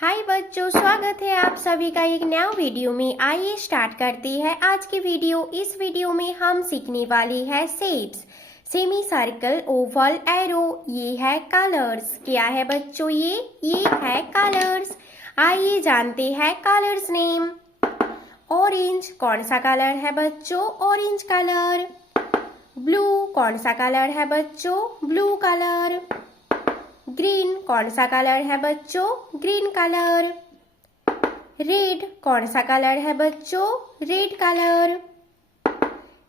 हाय बच्चों, स्वागत है आप सभी का एक नया वीडियो में। आइए स्टार्ट करते हैं आज की वीडियो। इस वीडियो में हम सीखने वाले हैं shapes, semi circle, Oval, arrow. ये है कलर्स। क्या है बच्चों? ये है कलर्स। आइए जानते हैं कलर्स नेम। ऑरेंज कौन सा कलर है बच्चों? Orange colour. ब्लू कौन सा कलर है बच्चों? Blue colour. ग्रीन कौन सा कलर है बच्चों? Green colour. रेड कौन सा कलर है बच्चों? Red colour.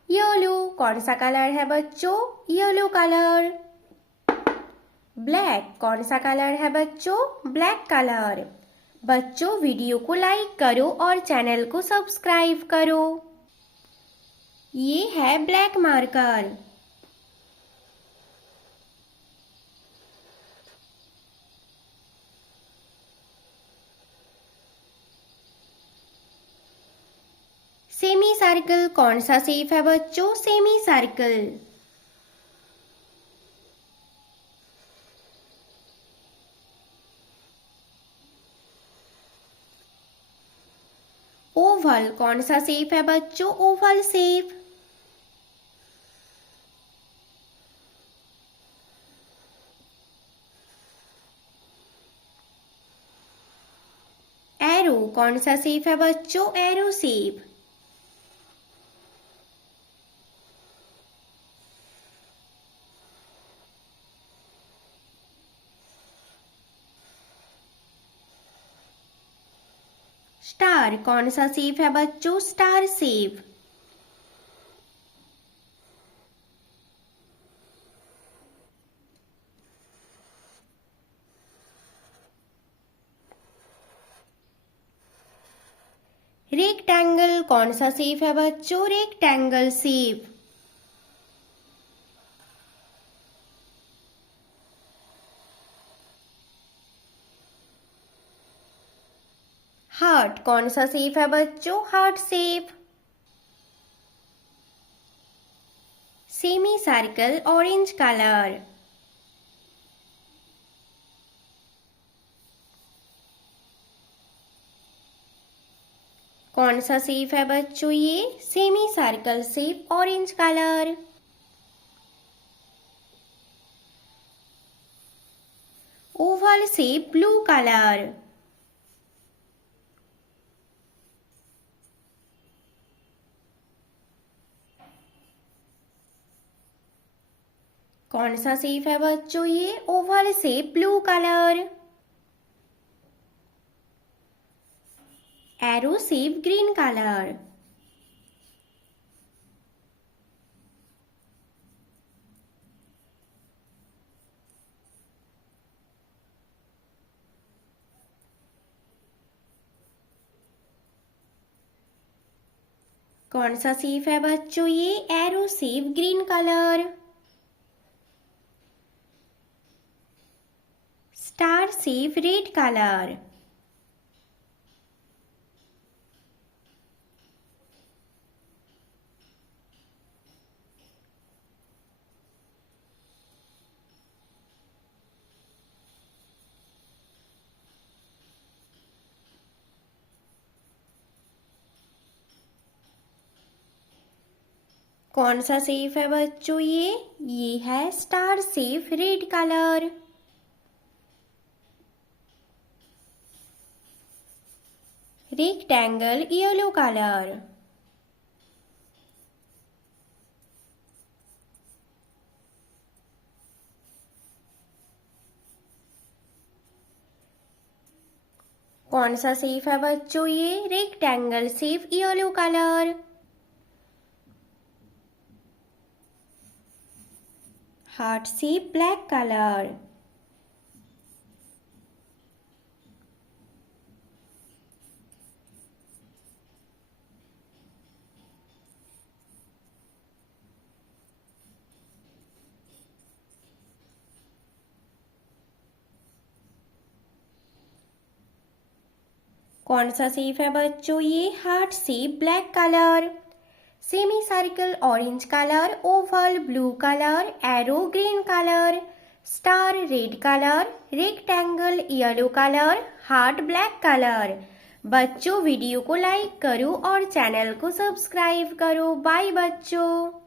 येलो कौन सा कलर है बच्चों? Yellow colour. ब्लैक कौन सा कलर है बच्चों? Black colour. बच्चों, वीडियो को लाइक करो और चैनल को सब्सक्राइब करो। ये है ब्लैक मार्कर। सेमी सर्कल कौन सा शेप है बच्चों? Semi circle. ओवल कौन सा शेप है बच्चों? Oval shape. एरो कौन सा शेप है बच्चों? Arrow shape. स्टार कौन सा शेप है बच्चों? Star shape. रेक्टेंगल कौन सा शेप है बच्चों? Rectangle shape. हार्ट कौन सा शेप है बच्चों? Heart shape. Semi circle orange colour. कौन सा शेप है बच्चों? ये semi circle shape orange colour. Oval shape blue colour. कौन सा शेप है बच्चों? ये Oval shape blue colour. Arrow shape green colour. कौन सा शेप है बच्चों? ये arrow shape green colour. Star shape red colour. कौन सा शेप है बच्चों? ये है star shape red colour. Rectangle yellow colour. कौन सा शेप है बच्चों? ये rectangle shape yellow colour. Heart shape black colour. कौन सा शेप है बच्चों? ये heart shape black colour. Semi circle orange colour. Oval blue colour. Arrow green colour. Star red colour, rectangle yellow colour, heart black colour. बच्चों video को like करो और channel को सब्सक्राइब करो। बाय बच्चों।